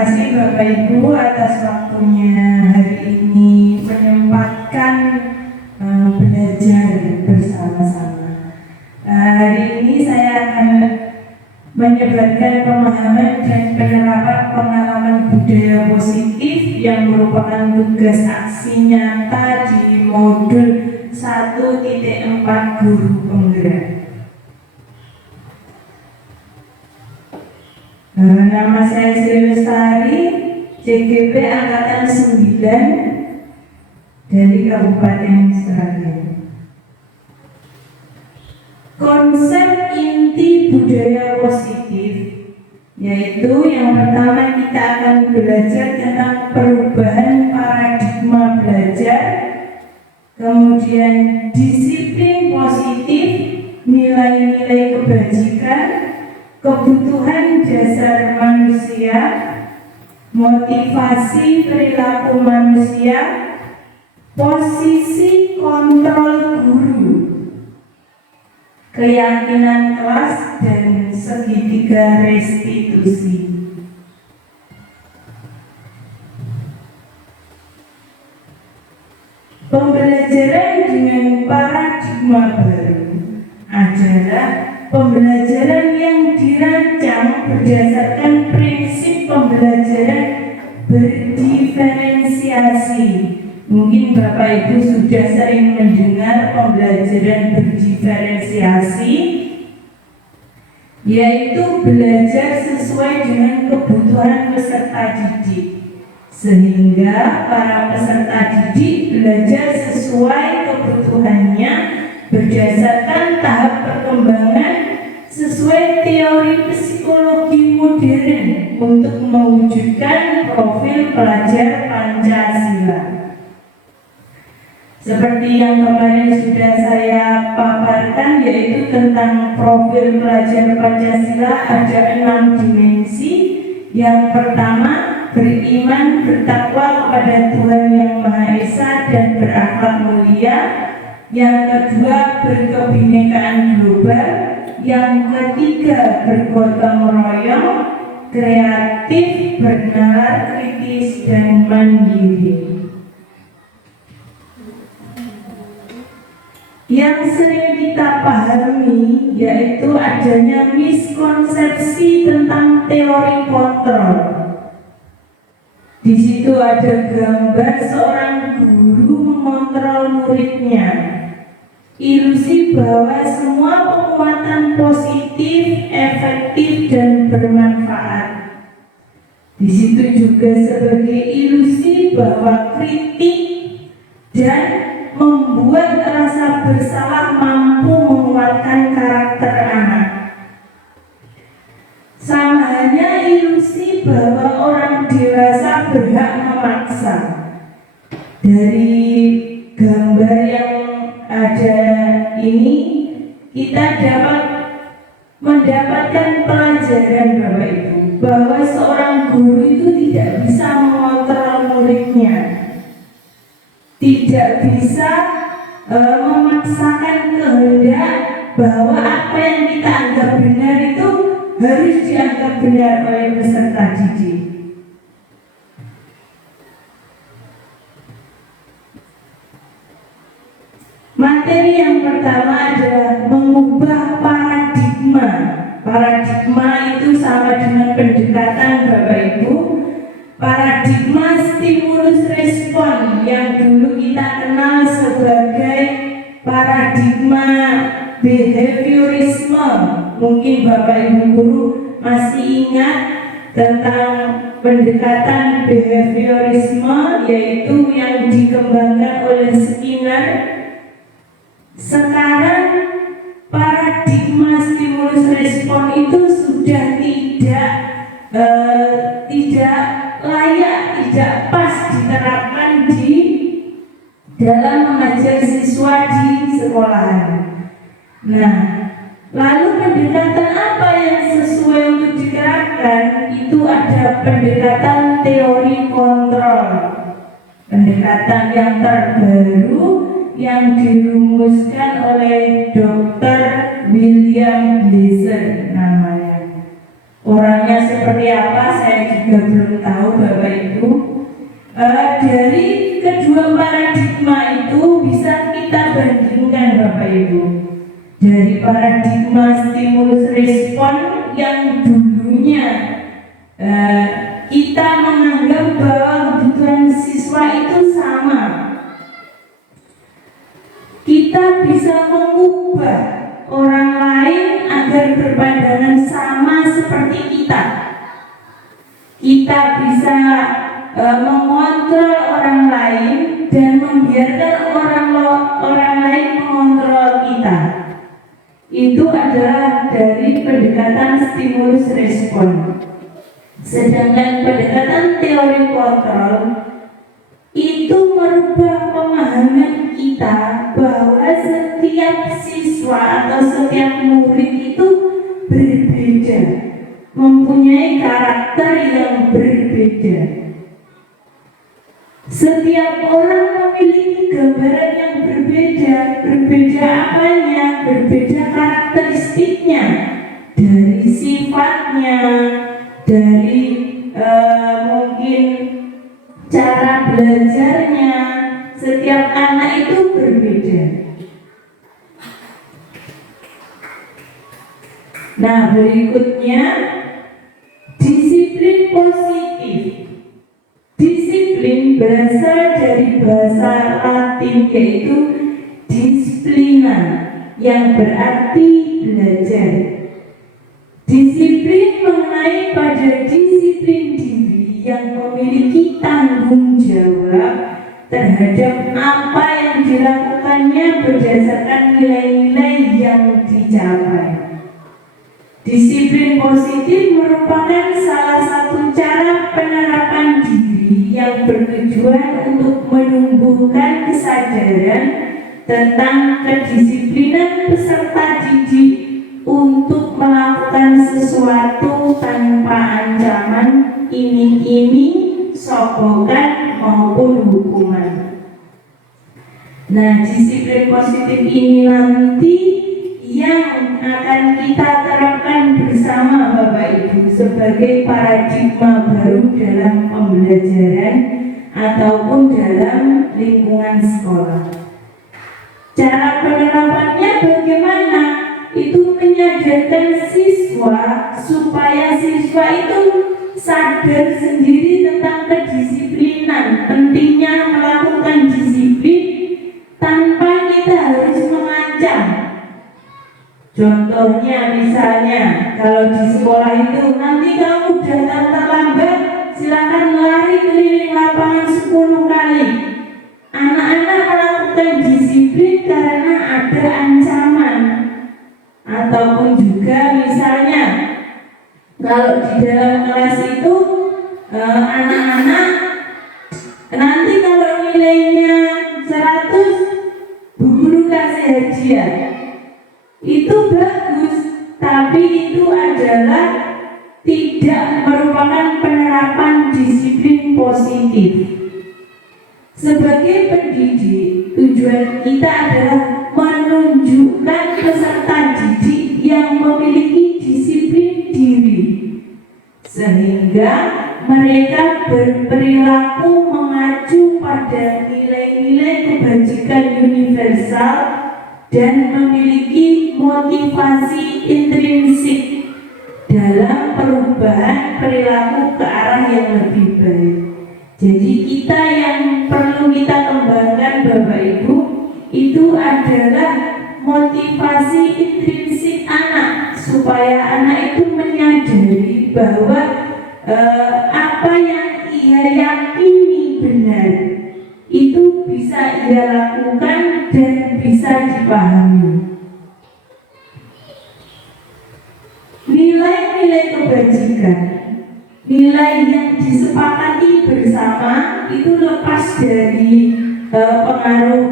kasih Bapak Ibu atas waktunya hari ini menyempatkan belajar bersama-sama. Hari ini saya akan menyebarkan pemahaman dan penerapan pengalaman budaya positif yang merupakan tugas aksi nyata di modul 1.4 Guru Penggerak. Nama saya Sri Lestari, CGP Angkatan 9 dari Kabupaten Sragen. Konsep inti budaya positif yaitu yang pertama kita akan belajar tentang perubahan paradigma belajar, kemudian disiplin positif, nilai-nilai kebajikan, kebutuhan dasar manusia, motivasi perilaku manusia, posisi kontrol guru, keyakinan kelas, dan segitiga restitusi. Pembelajaran dengan paradigma baru adalah pembelajaran yang dirancang berdasarkan prinsip pembelajaran berdiferensiasi. Mungkin Bapak Ibu sudah sering mendengar pembelajaran berdiferensiasi, yaitu belajar sesuai dengan kebutuhan peserta didik, sehingga para peserta didik belajar sesuai kebutuhannya berdasarkan tahap perkembangan sesuai teori psikologi modern untuk mewujudkan profil pelajar Pancasila. Seperti yang kemarin sudah saya paparkan, yaitu tentang profil pelajar Pancasila ada 6 dimensi. Yang pertama, beriman bertakwa kepada Tuhan Yang Maha Esa dan berakhlak mulia. Yang kedua, berkebinekaan global. Yang ketiga, bergotong royong, kreatif, bernalar, kritis, dan mandiri. Yang sering kita pahami yaitu adanya miskonsepsi tentang teori kontrol. Di situ ada gambar seorang guru mengontrol muridnya. Ilusi bahwa semua penguatan positif, efektif, dan bermanfaat. Di situ juga sebagai ilusi bahwa kritik dan membuat rasa bersalah mampu menguatkan karakter anak. Sama halnya ilusi bahwa orang dewasa berhak memaksa. Dari gambar yang ada ini, kita dapat mendapatkan pelajaran Bapak Ibu bahwa seorang guru itu tidak bisa mengontrol muridnya, tidak bisa memaksakan kehendak bahwa apa yang kita anggap benar itu harus dianggap benar oleh peserta didik. Materi yang pertama adalah mengubah paradigma. Paradigma itu sama dengan pendekatan Bapak Ibu. Paradigma stimulus respon yang dulu kita kenal sebagai paradigma behaviorisme. Mungkin Bapak Ibu guru masih ingat tentang pendekatan behaviorisme, yaitu yang dikembangkan oleh Skinner. Sekarang paradigma stimulus respon itu sudah tidak layak, tidak pas diterapkan di dalam mengajar siswa di sekolahan. Nah, lalu pendekatan apa yang sesuai untuk diterapkan? Itu ada pendekatan teori kontrol, pendekatan yang terbaru yang dirumuskan oleh Dr. William Glasser namanya. Orangnya seperti apa saya juga belum tahu. dari paradigma stimulus respon yang dulunya kita menganggap bahwa kebutuhan siswa itu sama. Kita bisa mengubah orang lain agar berpandangan sama seperti kita. Kita bisa mengontrol orang lain dan membiarkan orang lain mengontrol kita. Itu adalah dari pendekatan stimulus respon. Sedangkan pendekatan teori kontrol itu merubah pemahaman kita bahwa setiap siswa atau setiap murid itu berbeda, mempunyai karakter yang berbeda. Setiap orang memiliki gambaran yang berbeda, berbeda apanya? Berbeda karakteristiknya, dari sifatnya, dari mungkin cara belajarnya. Setiap anak itu berbeda. Nah, berikutnya disiplin positif. Disiplin berasal dari bahasa Latin yaitu disciplina, yang berarti belajar. Disiplin mengenai pada disiplin diri yang memiliki tanggung jawab terhadap apa yang dilakukannya berdasarkan nilai-nilai yang dicapai. Disiplin positif merupakan salah satu cara penerapan diri yang bertujuan untuk menumbuhkan kesadaran tentang kedisiplinan peserta didik untuk melakukan sesuatu tanpa ancaman, iming-iming, sokongan maupun hukuman. Nah, disiplin positif ini nanti yang akan kita terapkan bersama Bapak Ibu sebagai paradigma baru dalam pembelajaran ataupun dalam lingkungan sekolah. Cara penerapannya bagaimana? Itu menyadarkan siswa supaya siswa itu sadar sendiri tentang kedisiplinan, pentingnya melakukan disiplin tanpa kita harus mengancam. Contohnya misalnya kalau di sekolah itu nanti kamu datang terlambat, silakan lari keliling lapangan 10 kali. Anak-anak melakukan disiplin karena ada ancaman. Ataupun juga misalnya kalau di dalam kelas itu anak-anak nanti kalau nilainya 100 bu guru kasih hadiah, itu bagus, tapi itu adalah tidak merupakan penerapan disiplin positif. Sebagai pendidik, tujuan kita adalah menunjukkan peserta didik yang memiliki disiplin diri, sehingga mereka berperilaku mengacu pada nilai-nilai kebajikan universal dan memiliki motivasi intrinsik dalam perubahan perilaku ke arah yang lebih baik. Jadi kita yang perlu kita kembangkan Bapak Ibu itu adalah motivasi intrinsik anak, supaya anak itu menyadari bahwa apa yang ia yakini benar itu bisa ia lakukan dan bisa dipahami. Nilai-nilai kebajikan, nilai yang disepakati bersama itu lepas dari pengaruh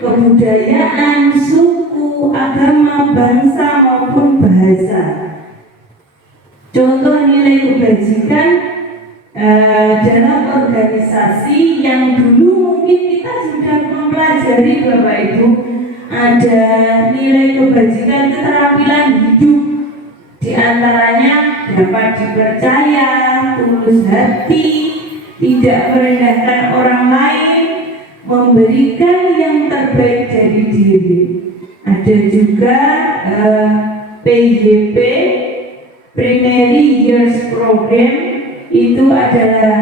kebudayaan, suku, agama, bangsa maupun bahasa. Contoh nilai kebajikan dalam organisasi yang dulu mungkin kita sudah mempelajari Bapak Ibu, ada nilai kebajikan keterampilan hidup, di antaranya dapat dipercaya, tulus hati, tidak merendahkan orang lain, memberikan yang terbaik dari diri. Ada juga PYP Primary Years Program itu adalah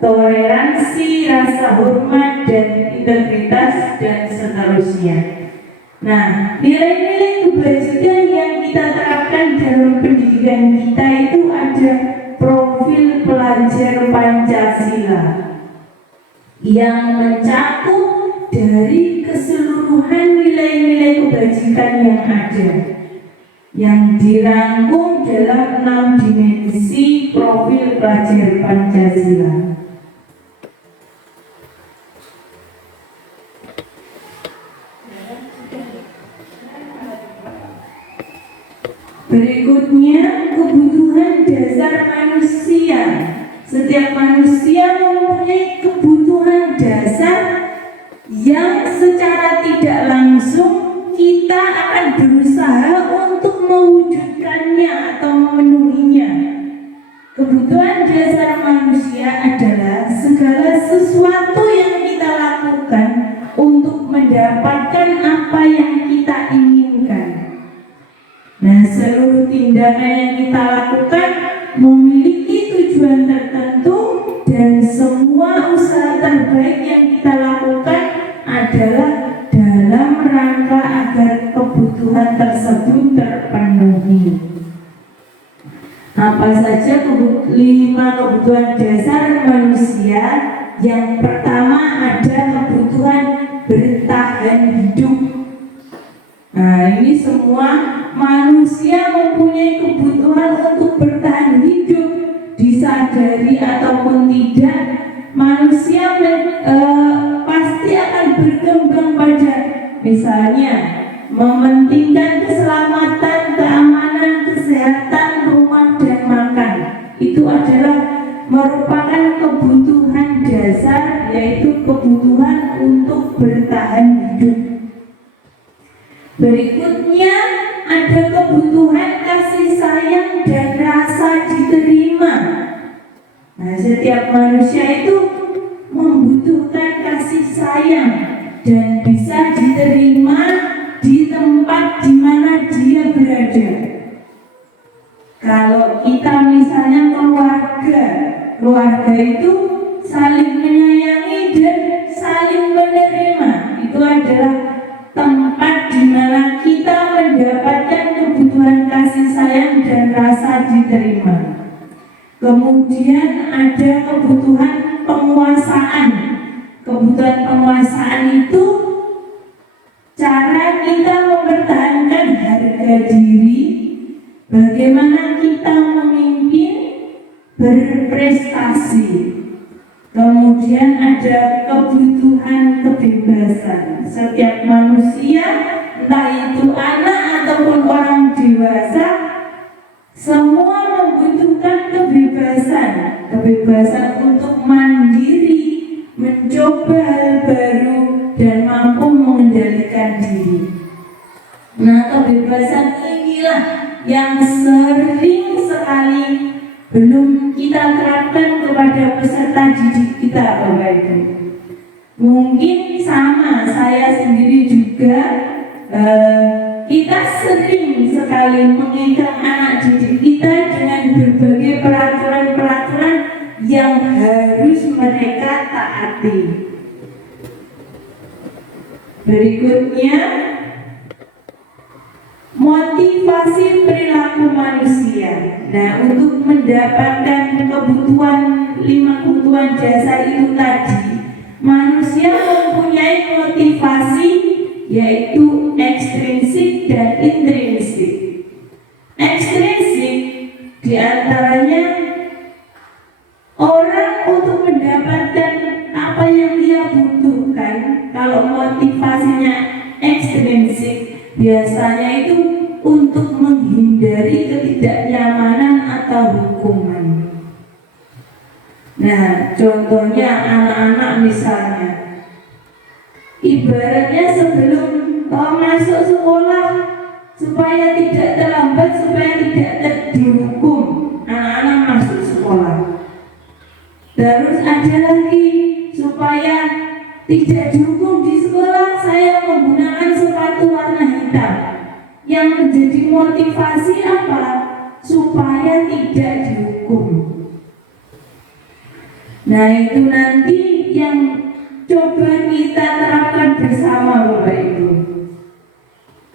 toleransi, rasa hormat dan integritas dan seterusnya. Nah, nilai-nilai kebajikan yang kita terapkan dalam pendidikan kita itu ada profil pelajar Pancasila yang mencakup dari keseluruhan nilai-nilai kebajikan yang ada, yang dirangkum dalam 6 dimensi profil pelajar Pancasila. Berikutnya, kebutuhan dasar manusia. Setiap manusia mempunyai kebutuhan dasar yang secara tidak langsung kita akan berusaha untuk mewujudkannya atau memenuhinya. Kebutuhan dasar manusia adalah segala sesuatu yang kita lakukan untuk mendapatkan apa yang kita inginkan. Nah, seluruh tindakan yang kita lakukan memiliki tujuan tertentu dan semua usaha terbaik yang kita lakukan adalah dalam rangka agar kebutuhan tersebut terpenuhi. Apa saja 5 kebutuhan dasar manusia? Yang pertama ada kebutuhan bertahan hidup. Nah, ini semua manusia mempunyai kebutuhan untuk bertahan hidup, disadari ataupun tidak, manusia pasti akan berkembang pada misalnya mementingkan keselamatan, keamanan, kesehatan, rumah dan makan. Itu adalah merupakan kebutuhan dasar, yaitu kebutuhan untuk bertahan hidup. Berikutnya ada kebutuhan kasih sayang dan rasa diterima. Nah, setiap manusia itu membutuhkan kasih sayang dan bisa diterima di tempat di mana dia berada. Kalau kita misalnya keluarga itu saling menyayangi dan saling menerima. Itu adalah tempat di mana kita mendapatkan kebutuhan kasih sayang dan rasa diterima. Kemudian ada kebutuhan penguasaan. Kebutuhan penguasaan itu cara kita mempertahankan harga diri, bagaimana kita memimpin, berprestasi. Kemudian ada kebutuhan kebebasan. Setiap manusia, entah itu anak ataupun orang dewasa, semua membutuhkan kebebasan. Kebebasan untuk mandiri, mencoba hal baru, dan mampu mengendalikan diri. Nah, kebebasan inilah yang sering sekali belum kita terapkan kepada peserta didik kita, Bapak Ibu. Mungkin sama saya sendiri juga, kita sering sekali mengikat anak didik kita dengan berbagai peraturan-peraturan yang harus mereka taati. Berikutnya, motivasi perilaku manusia. Nah, untuk mendapatkan kebutuhan 5 kebutuhan dasar itu tadi, manusia mempunyai motivasi yaitu ekstrinsik dan intrinsik. Ekstrinsik diantaranya orang untuk mendapatkan apa yang dia butuhkan. Kalau motivasinya ekstrinsik, biasanya itu untuk menghindari ketidaknyamanan atau hukuman. Nah, contohnya anak-anak misalnya, ibaratnya sebelum masuk sekolah, supaya tidak terlambat, supaya tidak dihukum, anak-anak masuk sekolah. Terus ada lagi, supaya tidak dihukum di sekolah, saya menggunakan sepatu warna hitam. Yang menjadi motivasi apa? Supaya tidak dihukum. Nah itu nanti yang coba kita terapkan bersama Bapak Ibu.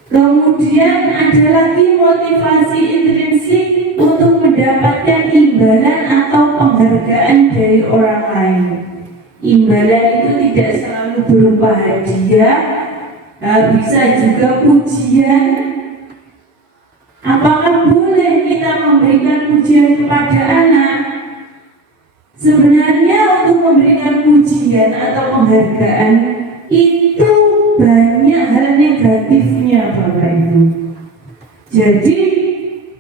Kemudian ada lagi motivasi intrinsik untuk mendapatkan imbalan atau penghargaan dari orang lain. Imbalan itu tidak selalu berupa hadiah, bisa juga pujian. Apakah boleh kita memberikan pujian kepada anak? Sebenarnya untuk memberikan pujian atau penghargaan itu banyak hal negatifnya Bapak Ibu. Jadi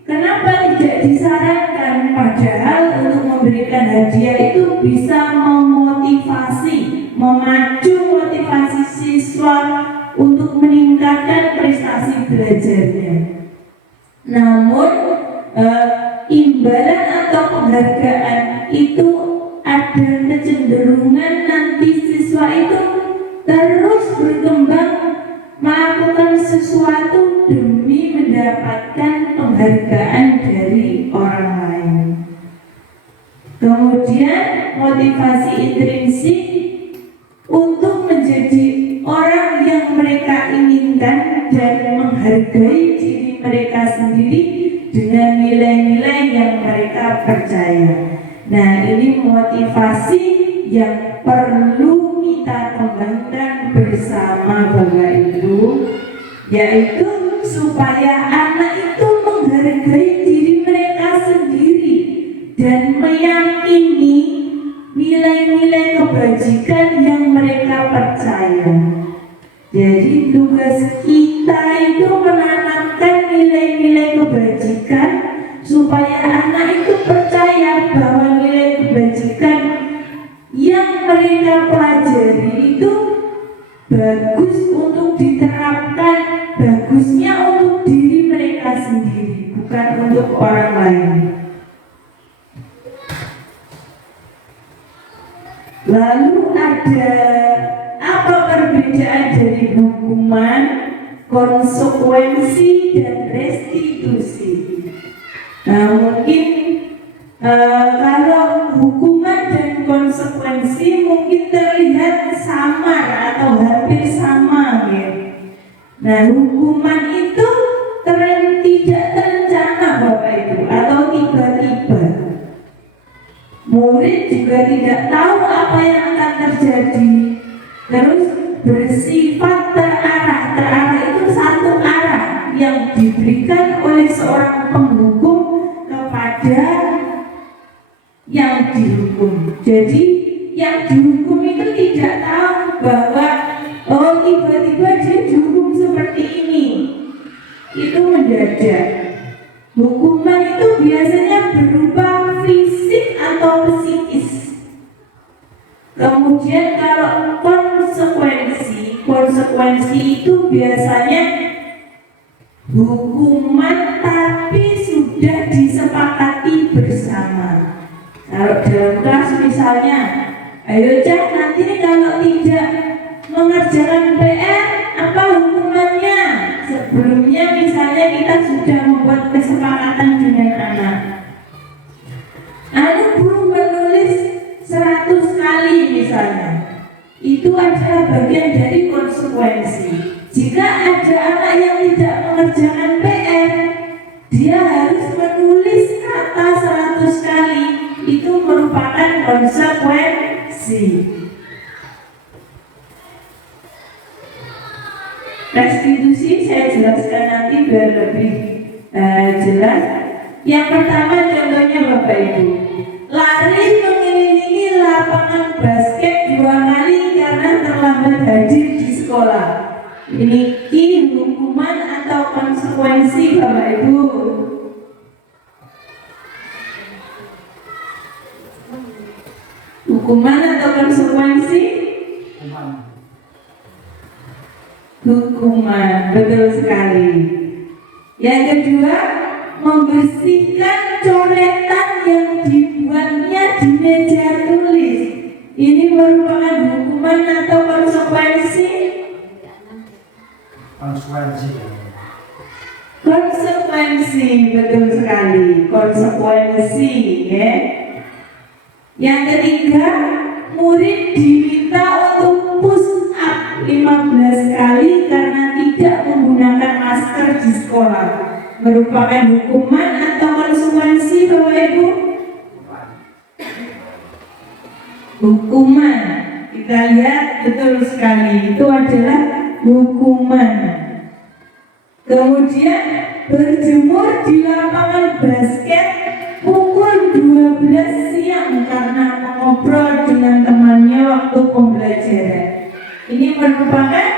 kenapa tidak disarankan? Padahal untuk memberikan hadiah itu bisa memotivasi, memacu motivasi siswa untuk meningkatkan prestasi belajarnya. Namun imbalan atau penghargaan itu ada kecenderungan nanti siswa itu terus berkembang melakukan sesuatu demi mendapatkan penghargaan dari orang lain. Kemudian motivasi intrinsik untuk menjadi orang yang mereka inginkan dan menghargai diri mereka sendiri dengan nilai-nilai yang mereka percaya. Nah ini motivasi yang perlu kita kembangkan bersama Bapak Ibu, yaitu supaya anak itu menghargai diri mereka sendiri dan meyakini nilai-nilai kebajikan yang mereka percaya. Jadi tugas kita itu menanamkan nilai-nilai kebajikan supaya anak itu percaya bahwa nilai kebajikan yang mereka pelajari itu bagus untuk diterapkan, bagusnya untuk diri mereka sendiri, bukan untuk orang lain. Lalu ada apa perbedaan dari hukuman, konsekuensi, dan restitusi? Nah mungkin kalau hukuman dan konsekuensi mungkin terlihat samar atau hampir sama ya. Nah hukuman itu tidak terencana Bapak Ibu atau tiba-tiba. Murid juga tidak tahu apa yang akan terjadi. Terus bersifat terarah. Terarah itu satu arah yang diberikan oleh seorang penghukum kepada yang dihukum. Jadi yang dihukum itu tidak tahu bahwa tiba-tiba dia dihukum seperti ini. Itu mendadak. Hukuman itu biasanya berupa fisik atau psikis. Kemudian kalau konsekuensi itu biasanya hukuman tapi sudah disepakati bersama. Kalau dalam kelas misalnya, ayo Cak, nanti kalau tidak mengerjakan PR, apa hukumannya? Sebelumnya misalnya kita sudah membuat kesepakatan dengan anak. Anak belum menulis 100 kali misalnya. Itu adalah bagian dari konsekuensi. Jika ada anak yang tidak mengerjakan PR, dia harus menulis kata 100 kali. Itu merupakan konsekuensi. Restitusi saya jelaskan nanti biar lebih jelas. Yang pertama contohnya Bapak Ibu, lari mengelilingi lapangan basket 2 kali karena terlambat hadir di sekolah. Ini hukuman atau konsekuensi Bapak Ibu? Hukuman atau konsekuensi? Hukuman, betul sekali. Yang kedua, membersihkan coretan yang dibuatnya di meja tulis. Ini merupakan hukuman atau konsekuensi? Konsekuensi. Konsekuensi, betul sekali, konsekuensi ya. Yang ketiga, murid diminta untuk push up 15 kali karena tidak menggunakan masker di sekolah. Merupakan hukuman atau konsekuensi, Bapak Ibu? Hukuman. Kita lihat, betul sekali, itu adalah hukuman. Kemudian berjemur di lapangan basket pukul 12 siang karena mengobrol dengan temannya waktu pembelajaran. Ini merupakan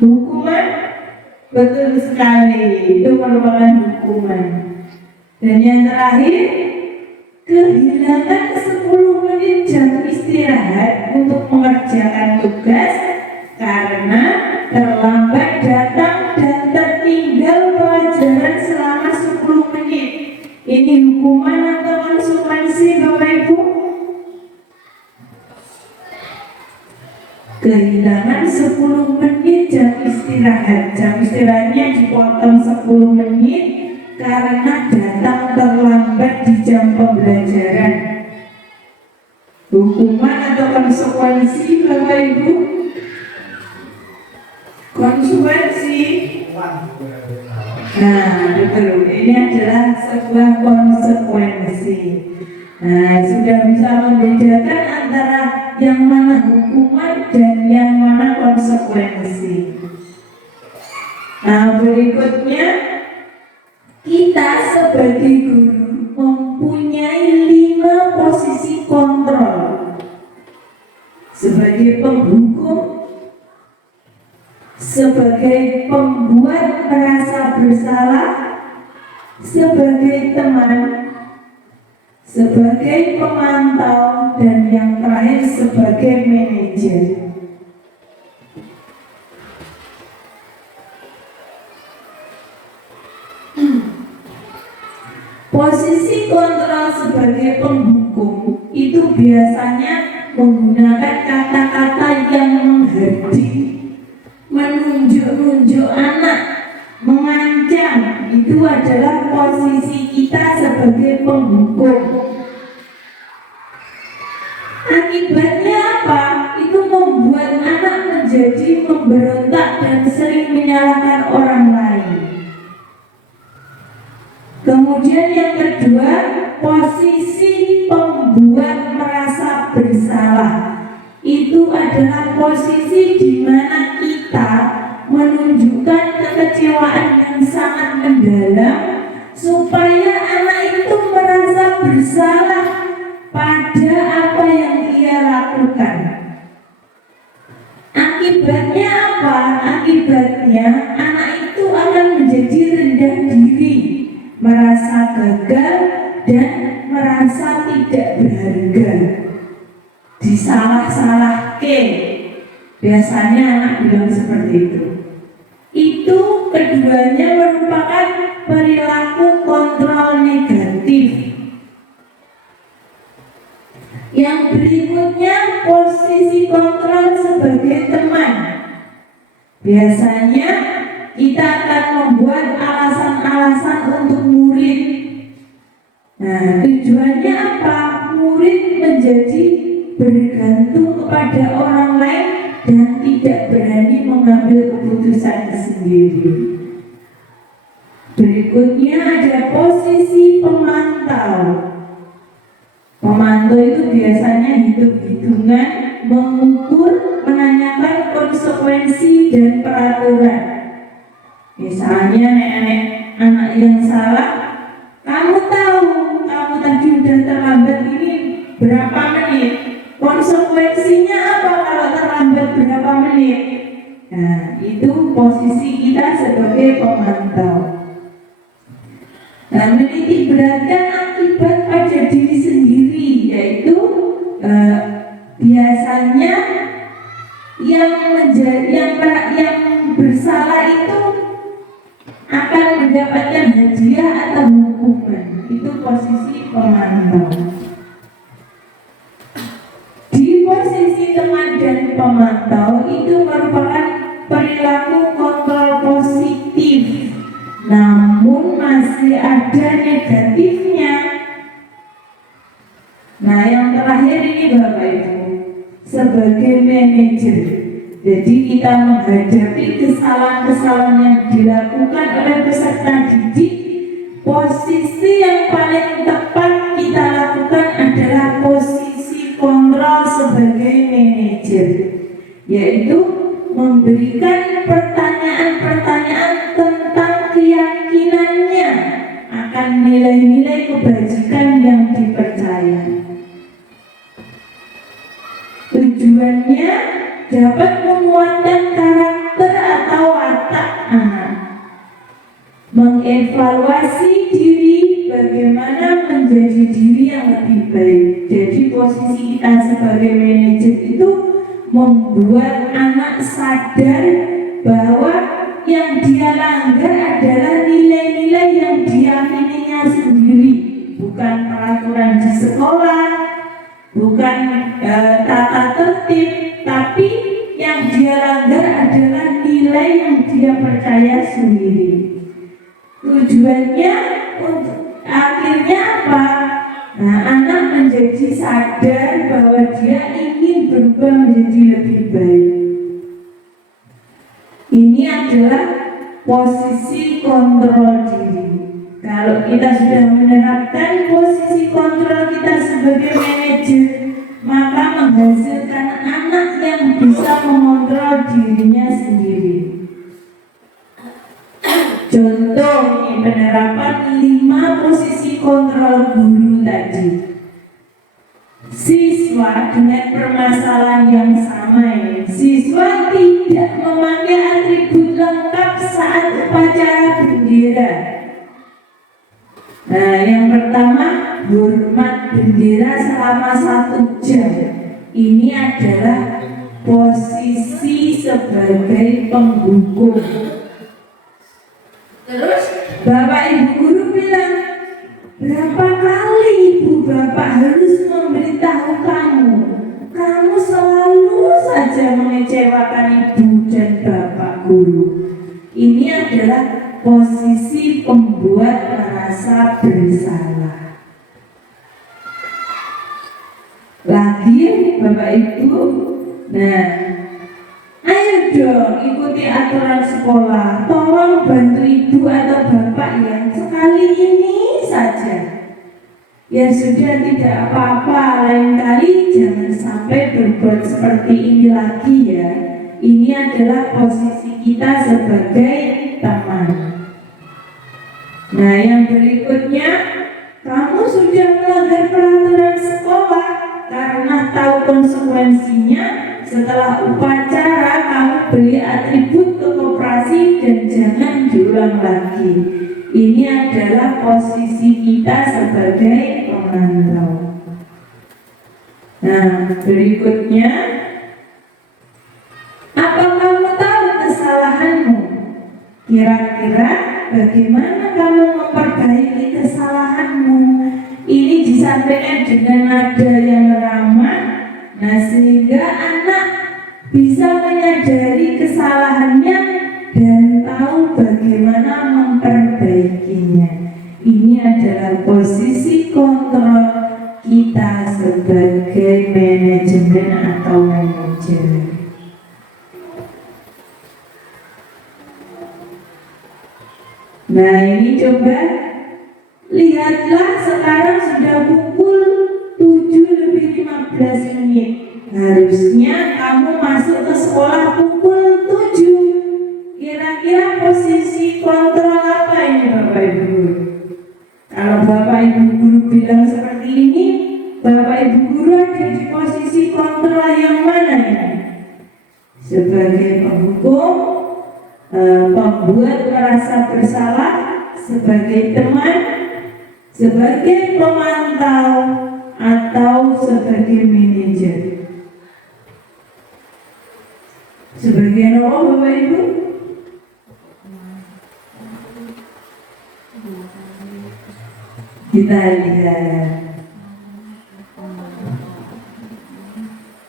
hukuman, betul sekali, itu merupakan hukuman. Dan yang terakhir, kehilangan 10 menit jam istirahat untuk mengerjakan tugas karena terlambat datang dan tertinggal pelajaran selama 10 menit. Ini hukuman atau konsekuensi, Bapak Ibu? Kehilangan 10 menit jam istirahat. Jam istirahatnya dipotong 10 menit karena datang terlambat di jam pembelajaran. Hukuman atau konsekuensi, Bapak Ibu? Konsekuensi. Nah, betul. Ini adalah sebuah konsekuensi. Nah, sudah bisa membedakan antara yang mana hukuman dan yang mana konsekuensi. Nah, berikutnya, kita sebagai guru mempunyai 5 posisi kontrol. Sebagai penghukum, sebagai pembuat merasa bersalah, sebagai teman, sebagai pemantau, dan yang terakhir sebagai manajer. Posisi kontrol sebagai penghukum itu biasanya menggunakan kata-kata yang menghardik, menunjuk-nunjuk anak, mengancam. Itu adalah posisi kita sebagai penghukum. Akibatnya apa? Itu membuat anak menjadi memberontak dan sering menyalahkan orang lain. Kemudian yang kedua, posisi pembuat merasa bersalah. Itu adalah posisi di mana kita menunjukkan kekecewaan yang sangat mendalam supaya anak itu merasa bersalah pada apa yang ia lakukan. Akibatnya apa? Akibatnya anak itu akan menjadi rendah diri, merasa gagal dan merasa tidak berharga, disalah-salahke. Biasanya anak bilang seperti itu. Itu keduanya merupakan perilaku kontrol negatif. Yang berikutnya, posisi kontrol sebagai teman. Biasanya kita akan membuat alasan-alasan untuk murid. Nah, tujuannya apa? Murid menjadi bergantung kepada orang lain dan tidak berani mengambil keputusan sendiri. Berikutnya ada posisi pemantau. Pemantau itu biasanya hitung-hitungan, mengukur, menanyakan konsekuensi dan peraturan. Misalnya nenek anak yang salah, kamu tahu kamu tadi udah terlambat ini berapa menit? Konsekuensinya apa kalau terlambat berapa menit? Nah, itu posisi kita sebagai pemantau. Nah, menitik beratkan akibat pada diri sendiri, yaitu biasanya yang bersalah itu akan mendapatkan hadiah atau hukuman. Itu posisi pemantau. Di posisi teman dan pemantau itu merupakan perilaku kontrol positif. terakhir ini Bapak Ibu, sebagai manajer, jadi kita menghadapi kesalahan-kesalahan yang dilakukan oleh peserta didik, posisi yang paling tepat kita lakukan adalah posisi kontrol sebagai manajer, yaitu memberikan pertanyaan-pertanyaan tentang keyakinannya akan nilai-nilai kebajikan yang dipercaya. Tujuannya dapat menguatkan karakter atau watak anak, mengevaluasi diri bagaimana menjadi diri yang lebih baik. Jadi posisi kita sebagai manajer itu membuat anak sadar bahwa yang dia langgar adalah nilai-nilai yang diyakininya sendiri, bukan peraturan di sekolah, bukan tata tertib, tapi yang dia langgar adalah nilai yang dia percaya sendiri. Tujuannya untuk akhirnya apa? Nah, anak menjadi sadar bahwa dia ingin berubah menjadi lebih baik. Ini adalah posisi kontrol diri. Kalau kita sudah menerapkan posisi kontrol kita sebagai manajer, maka menghasilkan anak yang bisa mengontrol dirinya sendiri. Contoh ini penerapan 5 posisi kontrol guru tadi. Siswa dengan permasalahan yang sama ini, siswa tidak memakai atribut lengkap saat upacara bendera. Nah, yang pertama, hormat bendera selama 1 jam. Ini adalah posisi sebagai penghukum. Terus Bapak Ibu guru bilang, berapa kali Ibu Bapak harus memberitahu kamu? Kamu selalu saja mengecewakan Ibu dan Bapak guru. Ini adalah posisi pembuat merasa bersalah. Lagi Bapak Ibu, nah, ayo dong ikuti aturan sekolah. Tolong bantu Ibu atau Bapak yang sekali ini saja. Ya sudah, tidak apa-apa, lain kali jangan sampai berbuat seperti ini lagi ya. Ini adalah posisi kita sebagai teman. Nah, yang berikutnya, kamu sudah melanggar peraturan sekolah karena tahu konsekuensinya. Setelah upacara, kamu beri atribut ke koperasi dan jangan diulang lagi. Ini adalah posisi kita sebagai pemantau. Nah, berikutnya, apa kamu tahu kesalahanmu? Kira-kira bagaimana kamu memperbaiki kesalahanmu? Ini disampaikan dengan nada yang ramah. Nah, sehingga anak bisa menyadari kesalahannya dan tahu bagaimana memperbaikinya. Ini adalah posisi kontrol kita sebagai manajemen atau manajer. Nah, ini coba lihatlah, sekarang sudah pukul 7:15. Harusnya kamu masuk ke sekolah pukul 7. Kira-kira posisi kontrol apa ini Bapak Ibu? Kalau Bapak Ibu guru bilang seperti ini, Bapak Ibu guru ada di posisi kontrol yang mana ya? Sebagai penghukum, pembuat merasa bersalah, sebagai teman, sebagai pemantau, atau sebagai manajer. Sebagai apa Bapak Ibu? Kita lihat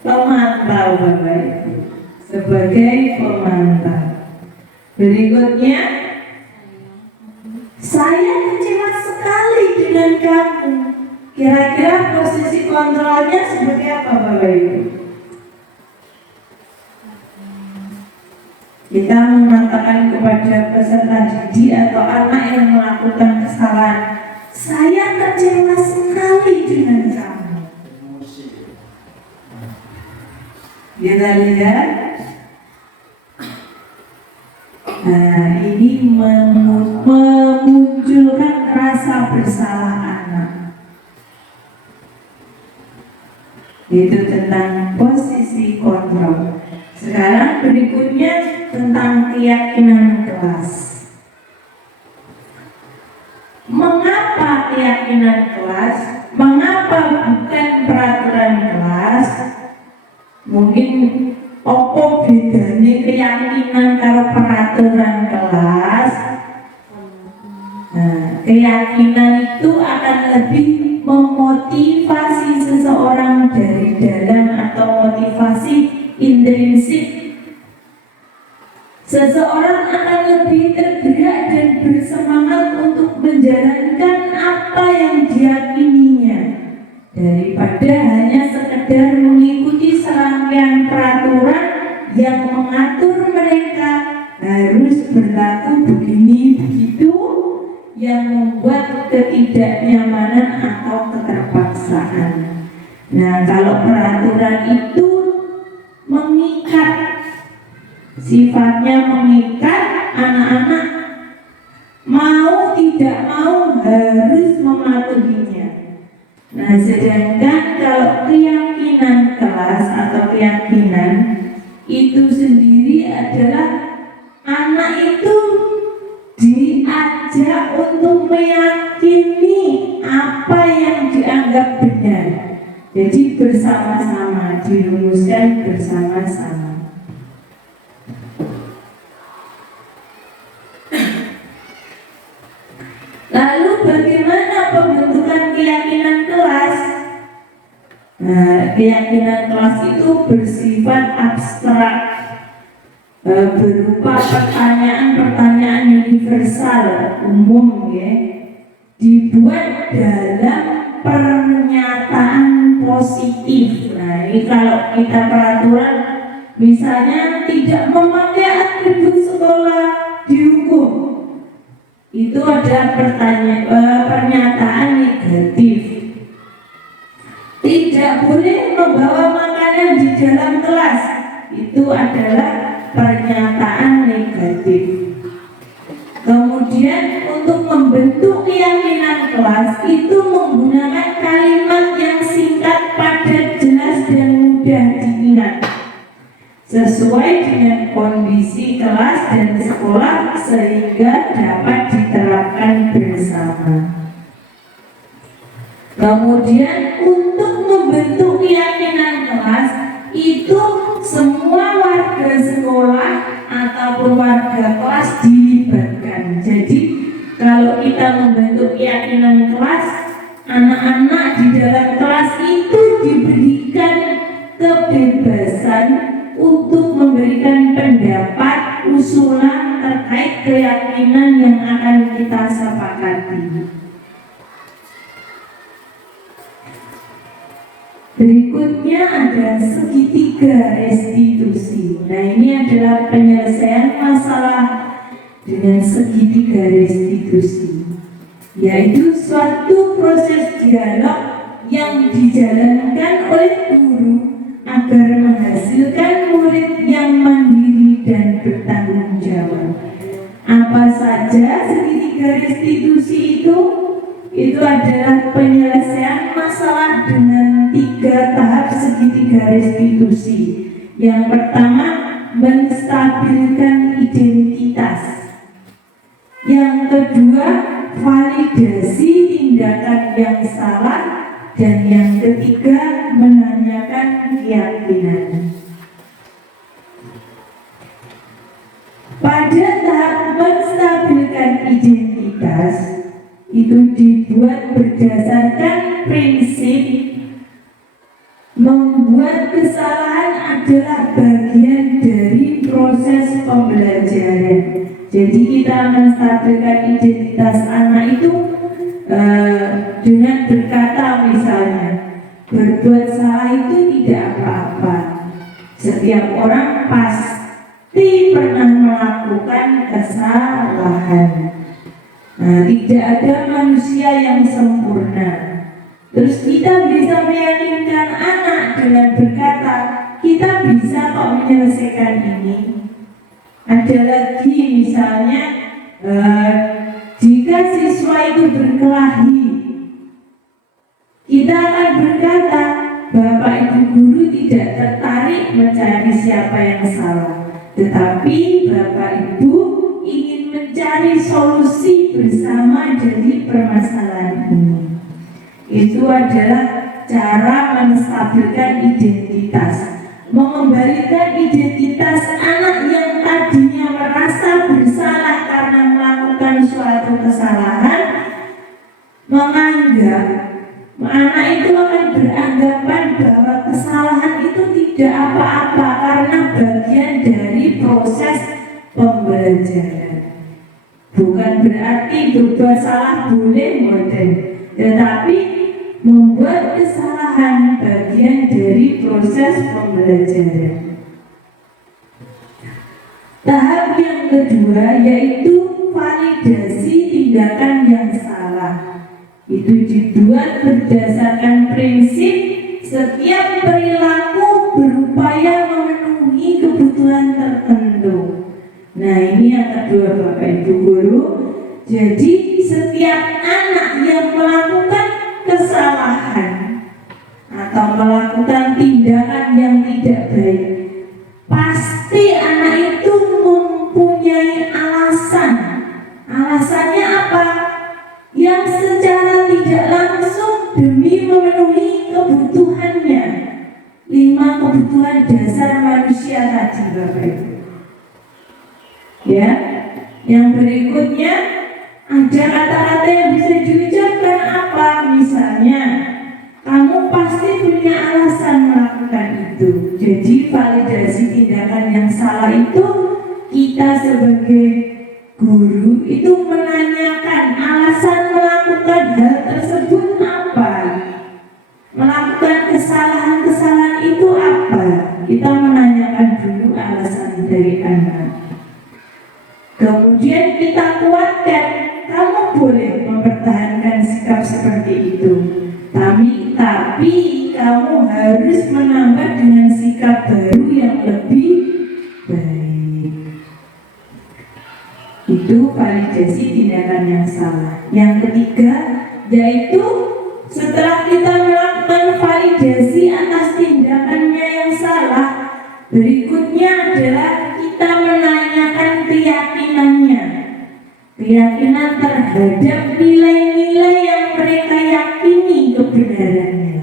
pemantau Bapak Ibu, sebagai pemantau. Berikutnya, saya kecewa sekali dengan kamu. Kira-kira posisi kontrolnya seperti apa Bapak Ibu? Kita mengatakan kepada peserta didik atau anak yang melakukan kesalahan, saya kecewa sekali dengan kamu. Kita lihat, nah ini memunculkan rasa bersalah anak. Itu tentang posisi kontrol. Sekarang berikutnya tentang keyakinan kelas. Mengapa keyakinan kelas? Mengapa bukan peraturan kelas? Mungkin apa bedanya keyakinan karo peraturan kelas? Nah, keyakinan itu akan lebih memotivasi seseorang dari dalam atau motivasi intrinsik. Seseorang akan lebih tergerak dan bersemangat untuk menjalankan apa yang diyakininya daripada hanya sekedar mengikuti serangkaian peraturan yang mengatur mereka harus berlaku begini begitu, yang membuat ketidaknyamanan atau keterpaksaan. Nah, kalau peraturan itu mengikat, sifatnya mengikat, anak-anak mau tidak mau harus mematuhinya. Nah, sedangkan kalau keyakinan kelas atau keyakinan itu sendiri adalah anak itu diajak untuk meyakini apa yang dianggap benar. Jadi bersama-sama, dirumuskan bersama-sama. Lalu bagaimana pembentukan keyakinan kelas? Nah, keyakinan kelas itu bersifat abstrak, berupa pertanyaan-pertanyaan universal, umum ya, dibuat dalam pernyataan positif. Nah, ini kalau kita peraturan, misalnya tidak memakai atribut sekolah dihukum, itu ada pernyataan negatif. Tidak boleh membawa makanan di dalam kelas, itu adalah pernyataan negatif. Kemudian untuk membentuk keyakinan kelas itu menggunakan kalimat yang singkat, padat, jelas dan mudah diingat, sesuai dengan kondisi kelas dan sekolah sehingga dapat diterapkan bersama. Kemudian untuk membentuk keyakinan kelas itu semua warga sekolah ataupun warga kelas dilibatkan. Jadi kalau kita membentuk keyakinan kelas, anak-anak di dalam kelas itu diberikan kebebasan untuk memberikan pendapat, usulan terkait keyakinan yang akan kita sepakati. Berikutnya ada segitiga restitusi. Nah, ini adalah penyelesaian masalah dengan segitiga restitusi, yaitu suatu proses dialog yang dijalankan oleh guru agar menghasilkan murid yang mandiri dan bertanggung jawab. Apa saja segitiga restitusi itu? Itu adalah penyelesaian masalah dengan 3 tahap segitiga restitusi. Yang pertama, menstabilkan identitas. Yang kedua, validasi tindakan yang salah. Dan yang ketiga, menanyakan keyakinan. Pada tahap menstabilkan identitas, itu dibuat berdasarkan prinsip membuat kesalahan adalah bagian dari proses pembelajaran. Jadi kita menstabilkan identitas anak itu dengan berkata misalnya, Berbuat salah itu tidak apa-apa. Setiap orang pasti pernah melakukan kesalahan. Nah, tidak ada manusia yang sempurna. Terus kita bisa meyakinkan anak dengan berkata, kita bisa kok menyelesaikan ini. Ada lagi misalnya, jika siswa itu berkelahi, kita akan berkata, Bapak Ibu guru tidak tertarik mencari siapa yang salah, tetapi Bapak Ibu ingin mencari solusi bersama dari permasalahan ini. Itu adalah cara menstabilkan identitas, mengembalikan identitas anak yang tadinya merasa bersalah karena melakukan suatu kesalahan, menganggap anak itu akan beranggapan bahwa kesalahan itu tidak apa-apa karena bagian dari proses pembelajaran. Bukan berarti berbuat salah boleh modern, tetapi membuat kesalahan bagian dari proses pembelajaran. Tahap yang kedua yaitu validasi tindakan yang salah. Itu dibuat berdasarkan prinsip setiap perilaku berupaya memenuhi kebutuhan tertentu. Nah, ini yang kedua Bapak Ibu guru. Jadi setiap anak yang melakukan kesalahan atau melakukan tindakan yang tidak baik, pasti anak itu mempunyai alasan. Alasannya apa? Yang secara tidak langsung demi memenuhi kebutuhannya. 5 kebutuhan dasar manusia tadi Bapak Ibu. Ya, yang berikutnya ada kata-kata yang bisa diucapkan apa? Misalnya, kamu pasti punya alasan melakukan itu. Jadi validasi tindakan yang salah itu kita sebagai guru itu menanyakan alasan melakukan hal tersebut apa? Melakukan kesalahan-kesalahan itu apa? Kita menanyakan dulu alasan dari anak. Kemudian kita kuatkan, kamu boleh mempertahankan sikap seperti itu. Tapi kamu harus menambah dengan sikap baru yang lebih baik. Itu validasi tindakan yang salah. Yang ketiga yaitu setelah kita melakukan validasi atas tindakannya yang salah, berikutnya adalah kita menanyakan keyakinannya. Keyakinan terhadap nilai-nilai yang mereka yakini kebenarannya.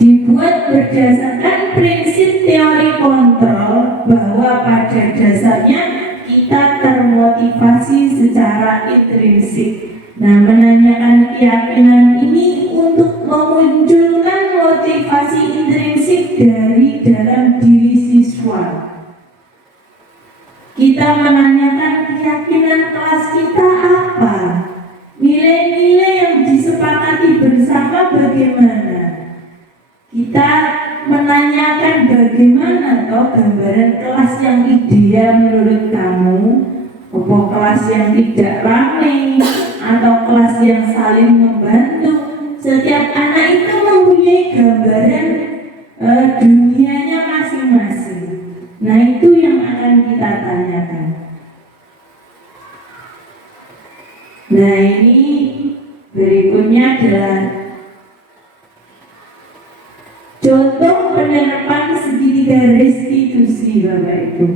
Dibuat berdasarkan prinsip teori kontrol bahwa pada dasarnya kita termotivasi secara intrinsik. Nah, menanyakan keyakinan ini untuk memunculkan motivasi intrinsik dari dalam diri siswa. Kita menanyakan keyakinan kelas kita apa? Nilai-nilai yang disepakati bersama bagaimana? Kita menanyakan bagaimana gambaran kelas yang ideal menurut kamu? Apa kelas yang tidak ramai atau kelas yang saling membantu? Setiap anak itu mempunyai gambaran dunianya masing-masing. Nah, itu yang akan kita tanyakan. Nah, ini berikutnya adalah contoh penerapan segitiga restitusi Bapak Ibu.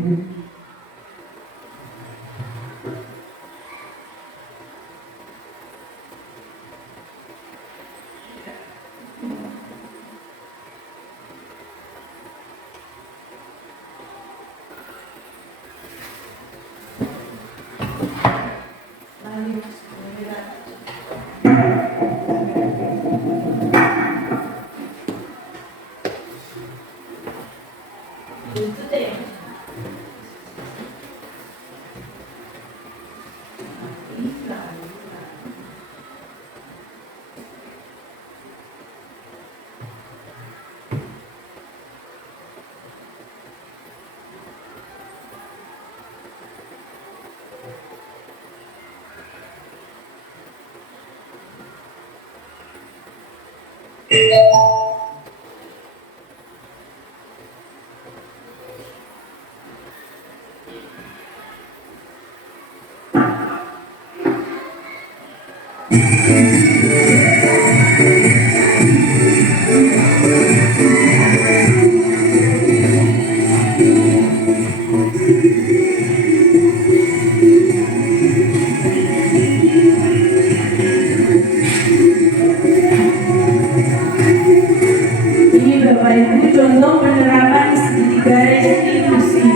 Contoh penerapan segitiga restitusi.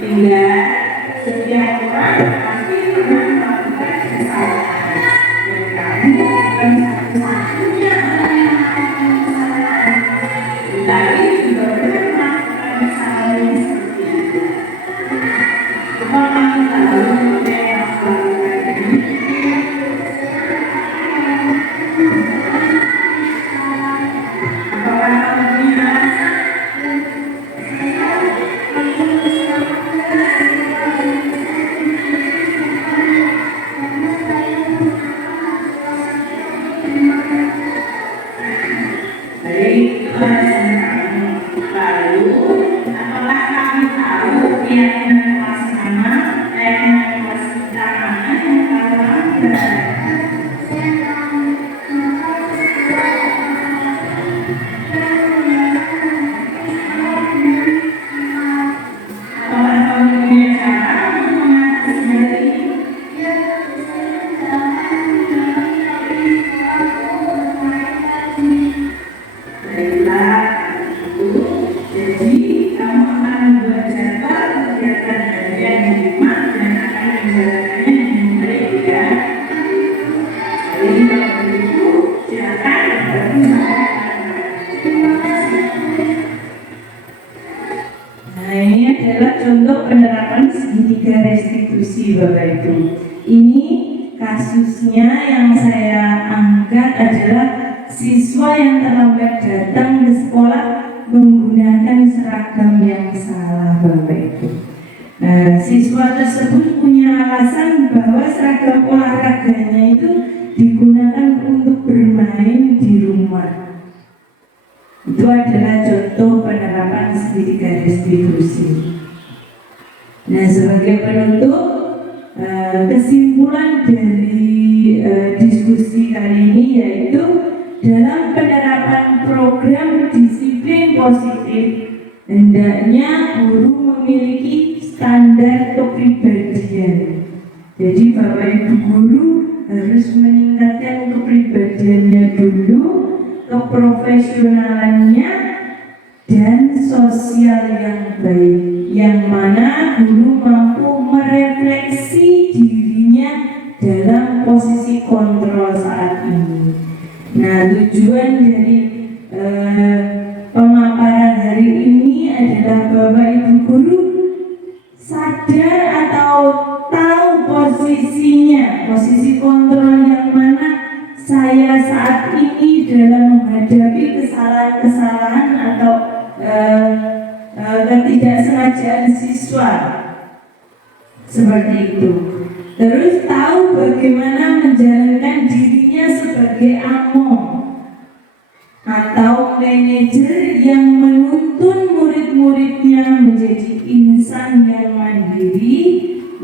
Hingga setiap orang pasti pernah melakukan kesalahan, dan kamu bukan satu-satunya orang yang melakukan kesalahan, tetapi juga pernah melakukan kesalahan yang seperti itu. Cuma kamu tahu apa yang melakukan ini. Contoh penerapan segitiga restitusi, Bapak Ibu. Ini kasusnya yang saya angkat adalah siswa yang terlambat datang ke sekolah menggunakan seragam yang salah, Bapak Ibu. Siswa tersebut punya alasan bahwa seragam olahraganya itu digunakan untuk bermain di rumah. Itu adalah contoh penerapan segitiga restitusi. Nah, sebagai penutup, kesimpulan dari diskusi kali ini yaitu dalam penerapan program disiplin positif, hendaknya guru memiliki standar kepribadian. Jadi Bapak Ibu guru harus meningkatkan kepribadiannya dulu, keprofesionalannya, dan sosial yang baik, yang mana guru mampu merefleksi dirinya dalam posisi kontrol saat ini. Nah, tujuan dari pemaparan hari ini adalah Bapak Ibu guru sadar atau tahu posisinya, posisi kontrol yang mana saya saat ini dalam menghadapi kesalahan-kesalahan atau ketidaksengajaan siswa seperti itu. Terus tahu bagaimana menjalankan dirinya sebagai among atau manajer yang menuntun murid-muridnya menjadi insan yang mandiri,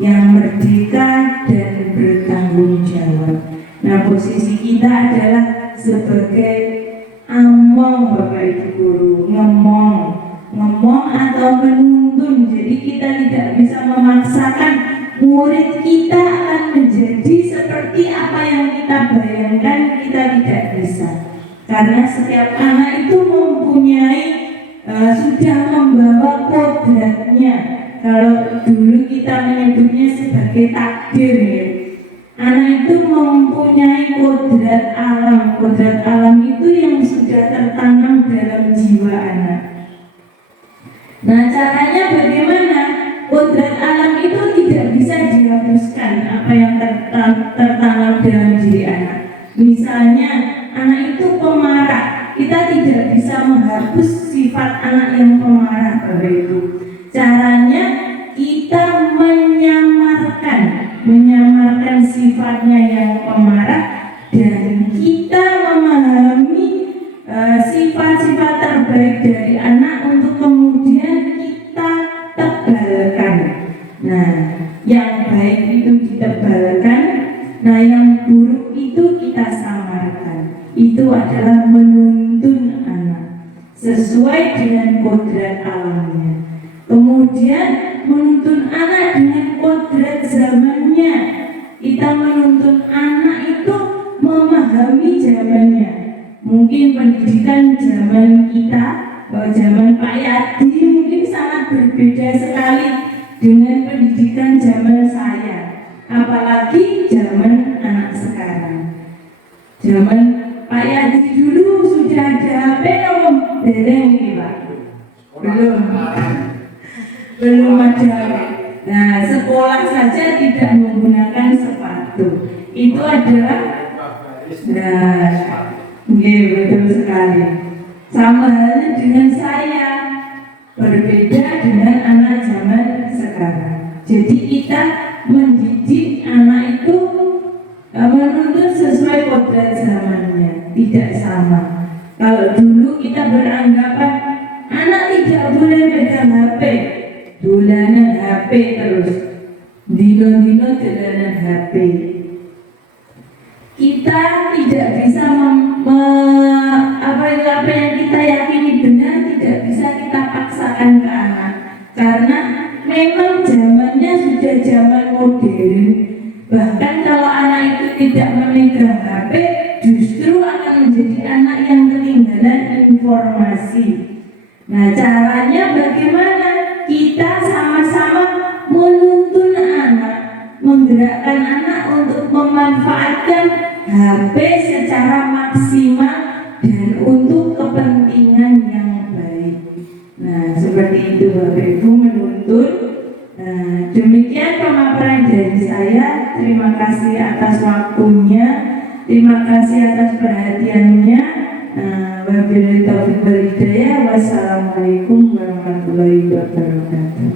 yang merdeka dan bertanggung jawab. Nah, posisi kita adalah sebagai among, Bapak Ibu guru, ngomong atau menuntun. Jadi kita tidak bisa memaksakan murid kita akan menjadi seperti apa yang kita bayangkan, kita tidak bisa. Karena setiap anak itu mempunyai sudah membawa kodratnya. Kalau dulu kita menyebutnya sebagai takdir, ya. Anak itu mempunyai kodrat alam. Kodrat alam itu yang sudah tertanam dalam jiwa anak. Nah, caranya bagaimana? Kodrat alam itu tidak bisa dihapuskan, apa yang tertanam dalam diri anak. Misalnya, anak itu pemarah. Kita tidak bisa menghapus sifat anak yang pemarah, Bapak Ibu. Caranya kita menyamarkan menyamarkan sifatnya yang pemarah, dan kita memahami sifat-sifat terbaik dari anak untuk kemudian kita tebalkan. Nah, yang baik itu ditebalkan, nah yang buruk itu kita samarkan. Itu adalah menuntun anak sesuai dengan kodrat alamnya. Kemudian menuntun anak dengan kodrat zamannya. Kita menuntun anak itu memahami zamannya. Mungkin pendidikan zaman kita, zaman Pak Yadi mungkin sangat berbeda sekali dengan pendidikan zaman saya. Apalagi zaman anak sekarang. Zaman Pak Yadi dulu sudah ada HP belum? Dereng ini Pak. Belum ada. Nah, sekolah saja tidak menggunakan sepatu. Itu adalah betul sekali. Sama halnya dengan saya, berbeda dengan anak zaman sekarang. Jadi kita mendidik anak itu menuntut sesuai kodrat zamannya, tidak sama. Kalau dulu kita beranggapan anak tidak boleh pegang HP, dolanan HP terus, dino-dino dolanan HP. Kita tidak bisa apa yang kita yakini benar tidak bisa kita paksakan ke anak, karena memang zamannya sudah zaman modern. Bahkan kalau anak itu tidak memegang HP, justru akan menjadi anak yang ketinggalan informasi. Nah, caranya bagaimana? Kita sama-sama menuntun anak, menggerakkan anak untuk memanfaatkan HP secara maksimal dan untuk kepentingan yang baik. Nah, seperti itu Bapak Ibu menuntun. Demikian pemaparan dari saya. Terima kasih atas waktunya, terima kasih atas perhatiannya. Wabillahi taufiq wal hidayah. Wassalamualaikum warahmatullahi wabarakatuh.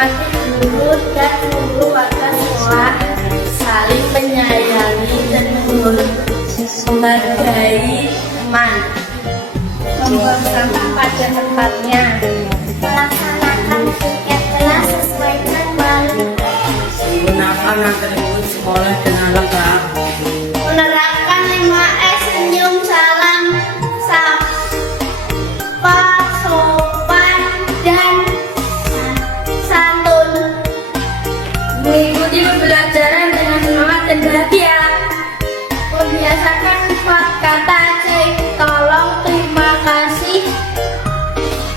menghormati guru dan guru warga sekolah, saling menyayangi dan menghargai teman, membuang sampah pada tempatnya, melaksanakan tiket kelas sesuai jadwal, menggunakan atribut sekolah dengan lengkap, menerapkan 5S senyum, salam, sapa, sopan, dan santun, mengikuti pembelajaran dengan semangat dan bahagia, membiasakan kata cek, tolong, terima kasih,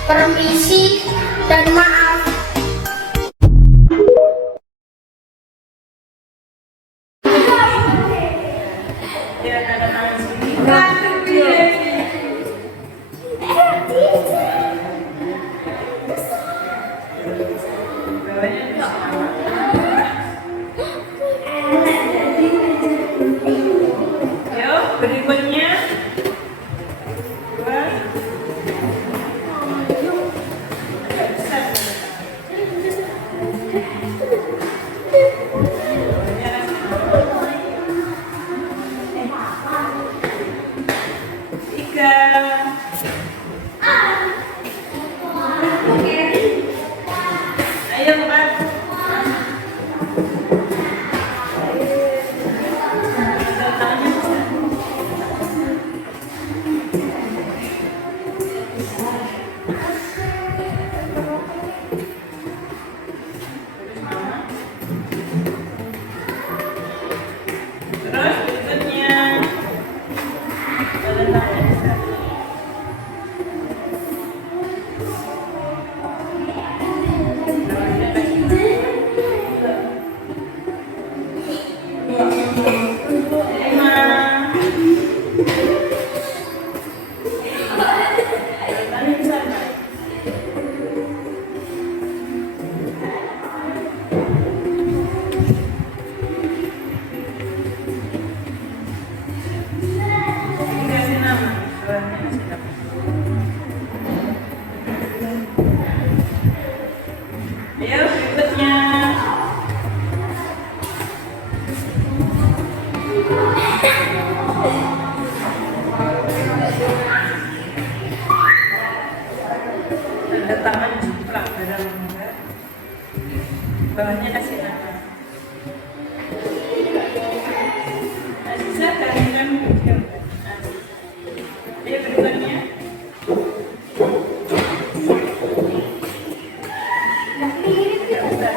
permisi, dan maaf. Ya, tanda tangan sini. Yuk, berikutnya. Dua. Tiga. Ayo, empat. Terus berikutnya. Tanda tangan satu. Dikasih nama. Suratnya kasih nama. Ayo, berikutnya. Tanda tangan jiplak dalam lembar. Bawahnya kasih nama. Aziza kalian video. Ayo berikutnya.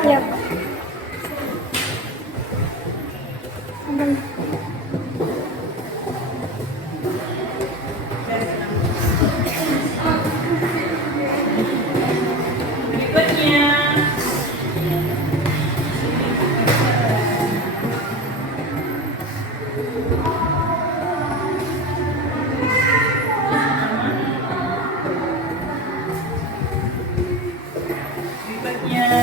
Ya. Berikutnya. Berikutnya.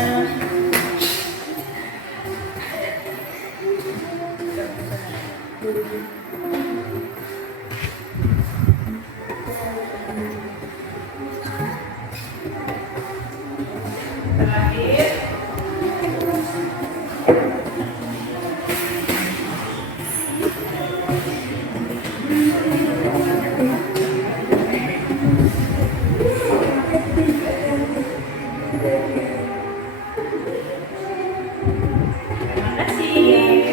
Terakhir. Terima kasih.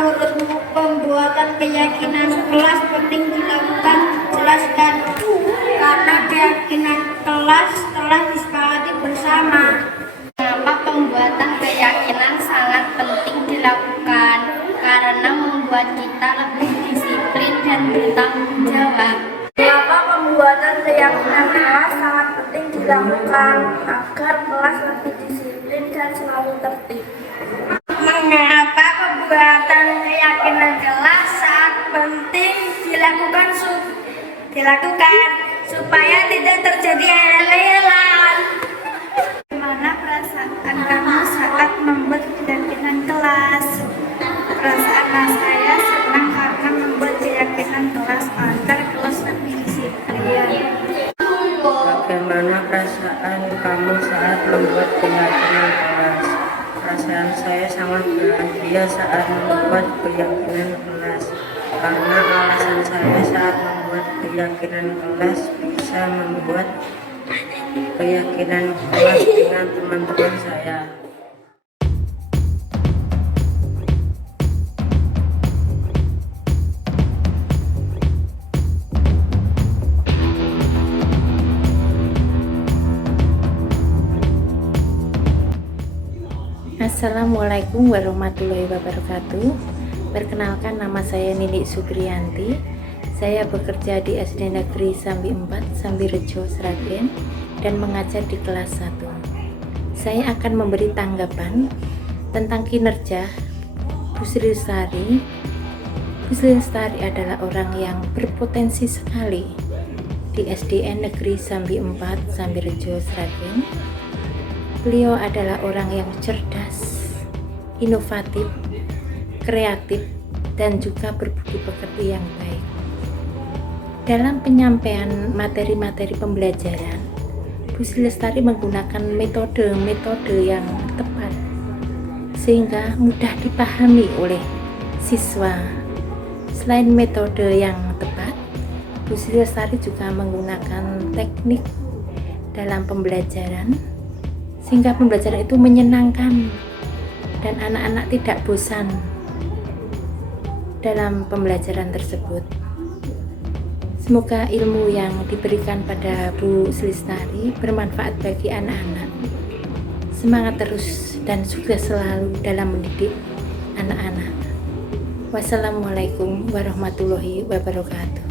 Menurutmu pembuatan keyakinan kelas penting dilakukan? Jelaskan. Karena keyakinan kelas telah disepakati bersama. Mengapa pembuatan keyakinan sangat penting dilakukan? Karena membuat kita lebih disiplin dan bertanggung jawab. Mengapa pembuatan keyakinan kelas sangat penting dilakukan? Agar kelas lebih disiplin dan selalu tertib. Mengapa pembuatan keyakinan kelas sangat penting dilakukan supaya tidak terjadi hal-hal membuat keyakinan kelas. Perasaan saya sangat bahagia saat membuat keyakinan kelas, karena alasan saya saat membuat keyakinan kelas bisa membuat keyakinan kelas dengan teman-teman saya. Assalamualaikum warahmatullahi wabarakatuh. Perkenalkan, nama saya Nini Supriyanti. Saya bekerja di SD Negeri Sambi 4, Sambirejo, Sragen, dan mengajar di kelas 1. Saya akan memberi tanggapan tentang kinerja Bu Sri Lestari. Bu Sri Lestari adalah orang yang berpotensi sekali di SDN Negeri Sambi 4, Sambirejo, Sragen. Beliau adalah orang yang cerdas, inovatif, kreatif, dan juga berbudi pekerti yang baik. Dalam penyampaian materi-materi pembelajaran, Bu Sri Lestari menggunakan metode-metode yang tepat sehingga mudah dipahami oleh siswa. Selain metode yang tepat, Bu Sri Lestari juga menggunakan teknik dalam pembelajaran sehingga pembelajaran itu menyenangkan dan anak-anak tidak bosan dalam pembelajaran tersebut. Semoga ilmu yang diberikan pada Bu Sri Lestari bermanfaat bagi anak-anak. Semangat terus dan sukses selalu dalam mendidik anak-anak. Wassalamualaikum warahmatullahi wabarakatuh.